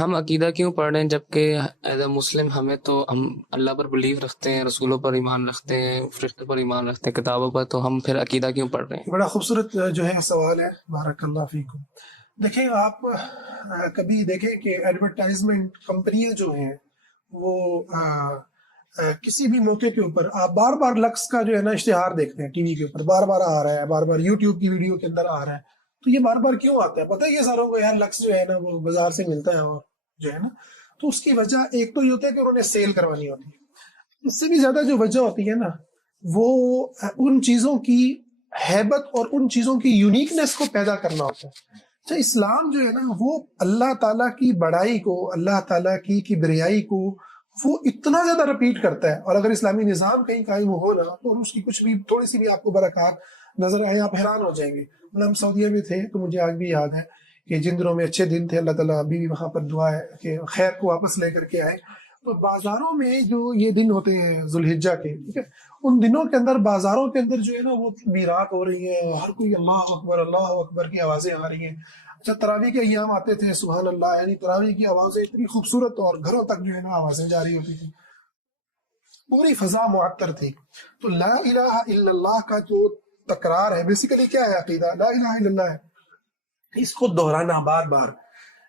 ہم عقیدہ کیوں پڑھ رہے ہیں جبکہ ایز اے مسلم ہمیں تو ہم اللہ پر بلیو رکھتے ہیں، رسولوں پر ایمان رکھتے ہیں، فرشتوں پر ایمان رکھتے ہیں، کتابوں پر، تو ہم پھر عقیدہ کیوں پڑھ رہے ہیں؟ بڑا خوبصورت جو ہے سوال ہے، بارک اللہ فیکم۔ دیکھیں آپ کبھی دیکھیں کہ ایڈورٹائزمنٹ کمپنیاں جو ہیں وہ کسی بھی موقع کے اوپر آپ بار بار لکس کا جو ہے نا اشتہار دیکھتے ہیں ٹی وی کے اوپر، بار بار آ رہا ہے، بار بار یوٹیوب کی ویڈیو کے اندر آ رہا ہے، تو یہ بار بار کیوں آتا ہے؟ پتہ ہے یہ ساروں کو یار لکس جو ہے نا وہ بازار سے ملتا ہے اور جو ہے نا، تو اس کی وجہ ایک تو یہ ہوتا ہے کہ انہوں نے سیل کروانی ہوتی ہے، اس سے بھی زیادہ جو وجہ ہوتی ہے نا وہ ان چیزوں کی ہیبت اور ان چیزوں کی یونیکنیس کو پیدا کرنا ہوتا ہے۔ اچھا، اسلام جو ہے نا وہ اللہ تعالیٰ کی بڑائی کو، اللہ تعالیٰ کی کبریائی کو وہ اتنا زیادہ رپیٹ کرتا ہے، اور اگر اسلامی نظام کہیں قائم ہو نا تو اس کی کچھ بھی تھوڑی سی بھی آپ کو برکات نظر آئے آپ حیران ہو جائیں گے۔ ہم سعودیہ میں تھے تو مجھے آج بھی یاد ہے کہ جن دنوں میں اچھے دن تھے، اللہ تعالیٰ ابھی بھی وہاں پر دعا ہے کہ خیر کو واپس لے کر کے آئے، تو بازاروں میں جو یہ دن ہوتے ہیں ذوالحجہ کے، ٹھیک ہے، ان دنوں کے اندر بازاروں کے اندر جو ہے نا وہ میرات ہو رہی ہیں، ہر کوئی اللہ اکبر کی آوازیں آ رہی ہیں۔ اچھا، تراویح کے ایام آتے تھے، سبحان اللہ، یعنی تراویح کی آوازیں اتنی خوبصورت اور گھروں تک جو ہے نا آوازیں جاری ہوتی تھی، پوری فضا معطر تھی۔ تو لا الہ الا اللہ کا جو تکرار ہے، بیسیکلی کیا ہے عقیدہ؟ لا الہ الا اللہ ہے، اس کو دہرانا بار بار،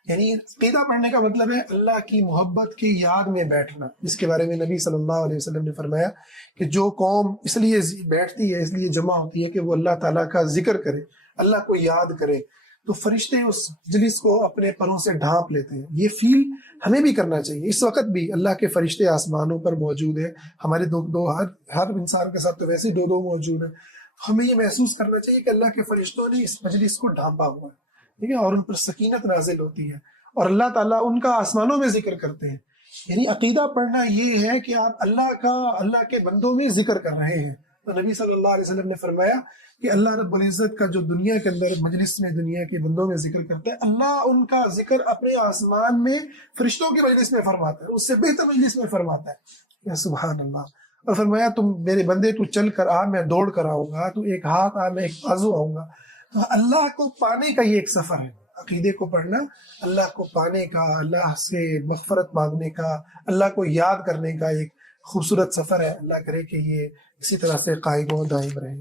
یعنی عقیدہ پڑھنے کا مطلب ہے اللہ کی محبت کی یاد میں بیٹھنا، جس کے بارے میں نبی صلی اللہ علیہ وسلم نے فرمایا کہ جو قوم اس لیے بیٹھتی ہے، اس لیے جمع ہوتی ہے کہ وہ اللہ تعالیٰ کا ذکر کرے، اللہ کو یاد کرے، تو فرشتے اس مجلس کو اپنے پروں سے ڈھانپ لیتے ہیں۔ یہ فیل ہمیں بھی کرنا چاہیے۔ اس وقت بھی اللہ کے فرشتے آسمانوں پر موجود ہیں، ہمارے دو ہر انسان کے ساتھ تو ویسے دو موجود ہیں، ہمیں یہ محسوس کرنا چاہیے کہ اللہ کے فرشتوں نے اس مجلس کو ڈھانپا ہوا ہے، ٹھیک ہے، اور ان پر سکینت نازل ہوتی ہے، اور اللہ تعالیٰ ان کا آسمانوں میں ذکر کرتے ہیں۔ یعنی عقیدہ پڑھنا یہ ہے کہ آپ اللہ کے بندوں میں ذکر کر رہے ہیں۔ تو نبی صلی اللہ علیہ وسلم نے فرمایا کہ اللہ رب العزت کا جو دنیا کے اندر مجلس میں دنیا کے بندوں میں ذکر کرتا ہے، اللہ ان کا ذکر اپنے آسمان میں فرشتوں کی مجلس میں فرماتا ہے، اس سے بہتر مجلس میں فرماتا ہے۔ یا سبحان اللہ۔ اور فرمایا تم میرے بندے تو چل کر آ، میں دوڑ کر آؤں گا، تو ایک ہاتھ آ، میں ایک بازو آؤں گا۔ تو اللہ کو پانے کا یہ ایک سفر ہے، عقیدے کو پڑھنا اللہ کو پانے کا، اللہ سے مغفرت مانگنے کا، اللہ کو یاد کرنے کا ایک خوبصورت سفر ہے۔ اللہ کرے کہ یہ اسی طرح سے قائم و دائم رہے۔